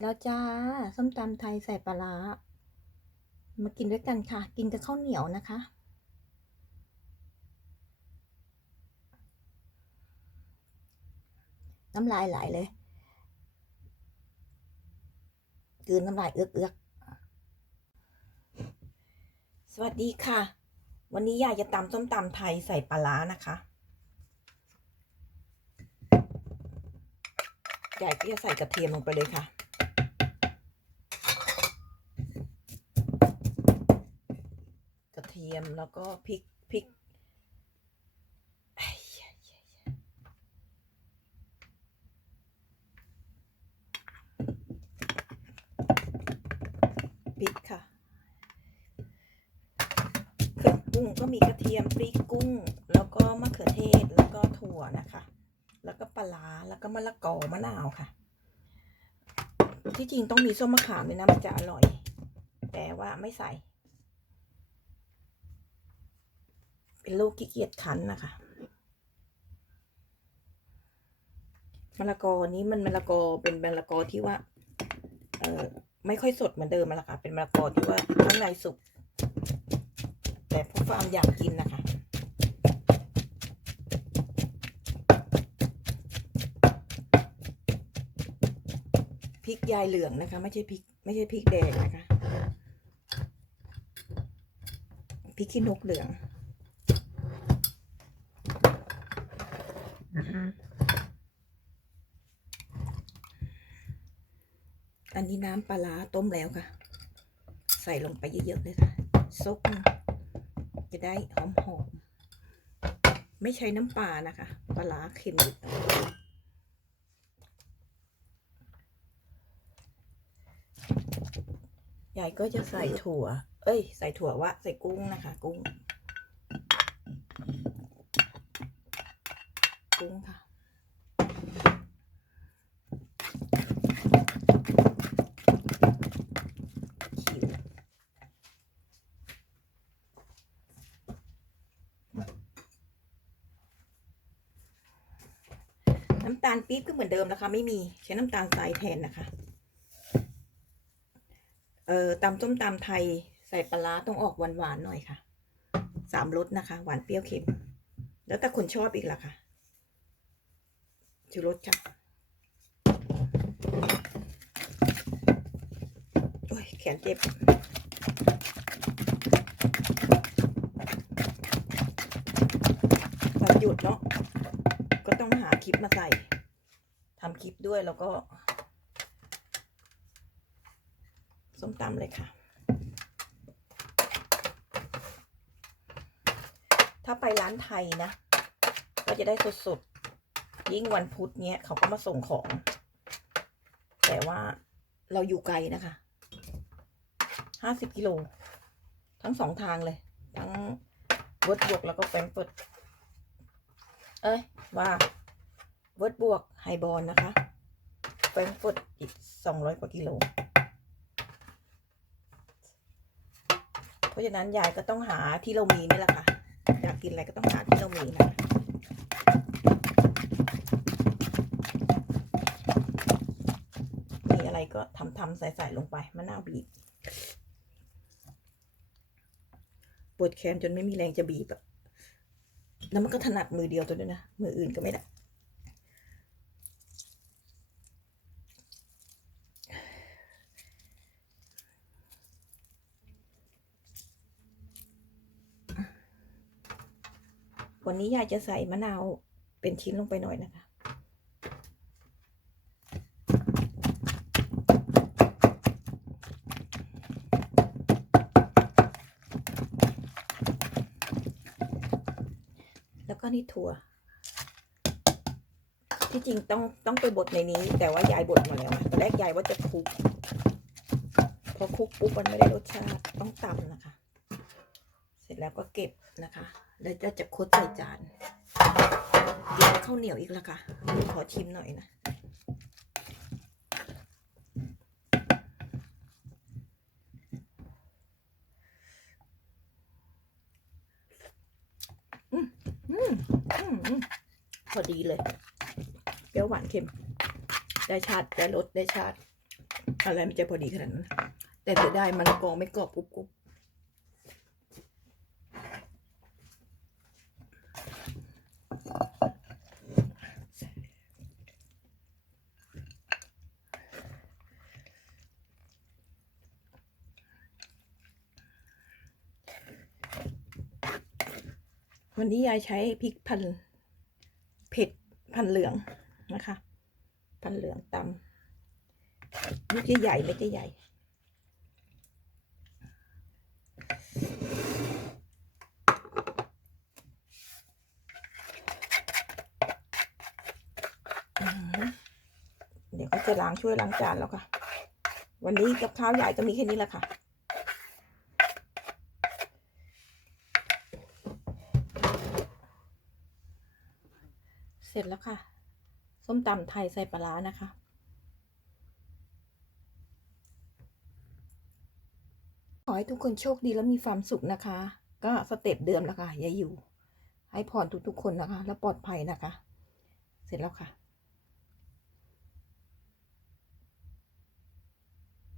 แล้วจ้า ส้มตำไทยใส่ปลาร้ามากินด้วยกันค่ะ กินกับข้าวเหนียวนะคะ น้ำลายไหลเลยกืนน้ำลายเอื้อกเอื้อกสวัสดีค่ะ วันนี้ยายจะตำส้มตำไทยใส่ปลาร้านะคะยายก็จะใส่กระเทียมลงไปเลยค่ะ ระเทียมแล้วก็พริกพริกไอ้ยะยะยะพริกค่ะเครื่องปรุงก็มีกระเทียมพริกกุ้ง แล้วก็มะเขือเทศแล้วก็ถั่วนะคะ แล้วก็ปลาร้าแล้วก็มะละกอมะนาวค่ะ ที่จริงต้องมีส้มมะขามด้วยนะมันจะอร่อย แต่ว่าไม่ใส่ เป็นลูกขี้เกียจคั้นนะคะมะละกอนี้มันมะละกอเป็นมะละกอที่ว่า เออไม่ค่อยสดเหมือนเดิมมาละค่ะ เป็นมะละกอที่ว่าข้างในสุก แต่ผู้ฟาร์มอยากกินนะคะพริกยายเหลืองนะคะ ไม่ใช่พริกไม่ใช่พริกแดงนะคะพริกขี้นกเหลือง อันนี้น้ำปลาร้าต้มแล้วค่ะ ใส่ลงไปเยอะๆเลยค่ะซุปจะได้หอมๆ ไม่ใช้น้ำปลานะคะ ปลาร้าเค็มนิดหน่อยยายก็จะใส่ถั่ว เอ้ย ใส่ถั่ววะ ใส่กุ้งนะคะ กุ้งุ้งค่ะ น้ำตาลปี๊บก็เหมือนเดิมนะคะ ไม่มีใช้น้ำตาลทรายแทนนะคะ เอ่อตำส้มตำไทยใส่ปลาร้าต้องออกหวานๆหน่อยค่ะสามรสนะคะ หวานเปรี้ยวเค็ม แล้วแต่คนชอบอีกล่ะค่ะ ชูรสค่ะโอ้ยแขนเจ็บวันหยุดเนาะก็ต้องหาคลิปมาใส่ทำคลิปด้วยแล้วก็ส้มตำเลยค่ะ ถ้าไปร้านไทยนะ ก็จะได้สด ยิ่งวันพุธเนี้ยเขาก็มาส่งของ แต่ว่าเราอยู่ไกลนะคะห้าสิบกิโล ทั้งสองทางเลย ทั้งเวิร์ดบวกแล้วก็แฟรงเฟิร์ตเอ้ย ว่าเวิร์ดบวกไฮบอลนะคะแฟรงเฟิร์ตอีกสองร้อยกว่ากิโล เพราะฉะนั้นยายก็ต้องหาที่เรามีนี่แหละค่ะ อยากกินอะไรก็ต้องหาที่เรามีนะคะมีอะไร ก็ทำทำใส่ใส่ลงไปมะนาวบีบปวดแขนจนไม่มีแรงจะบีบอะแล้วมันก็ถนัดมือเดียวตัวด้วยนะ มืออื่นก็ไม่ได้ วันนี้ยายจะใส่มะนาวเป็นชิ้นลงไปหน่อยนะคะ แล้วก็ นี่ถั่ว ที่จริงต้องต้องไปบดในนี้ แต่ว่ายายบดมาแล้วตอนแรกยายว่าจะคลุกพอคลุกปุ๊บมันไม่ได้รสชาติต้องตำนะคะ เสร็จแล้วก็เก็บนะคะ แล้วจะจะคดใส่จานกินกับข้าวเหนียวอีกแล้วค่ะขอชิมหน่อยนะ อืมอืมอืมอืมพ อดีเลยเปรี้ยวหวานเค็ม ได้ชาติได้รสได้ชาติ อะไรมันจะพอดีขนาดนั้น แต่เสียดายมะละกอไม่กรอบกรุบกรุบวันนี้ยายใช้พริกพันธุ์ พันเหลืองนะคะ พันเหลืองตำลูกใหญ่ๆไม่ใช่ใหญ่ เดี๋ยวก็จะล้างช่วยล้างจานแล้วค่ะ วันนี้กับข้าวใหญ่ก็มีแค่นี้แหละค่ะ เสร็จแล้วค่ะ ส้มตำไทยใส่ปลาร้านะคะ ขอให้ทุกคนโชคดีและมีความสุขนะคะ ก็สเต็ปเดิมแล้วค่ะ อย่าอยู่ ให้พรทุกๆคนนะคะ และปลอดภัยนะคะ เสร็จแล้วค่ะ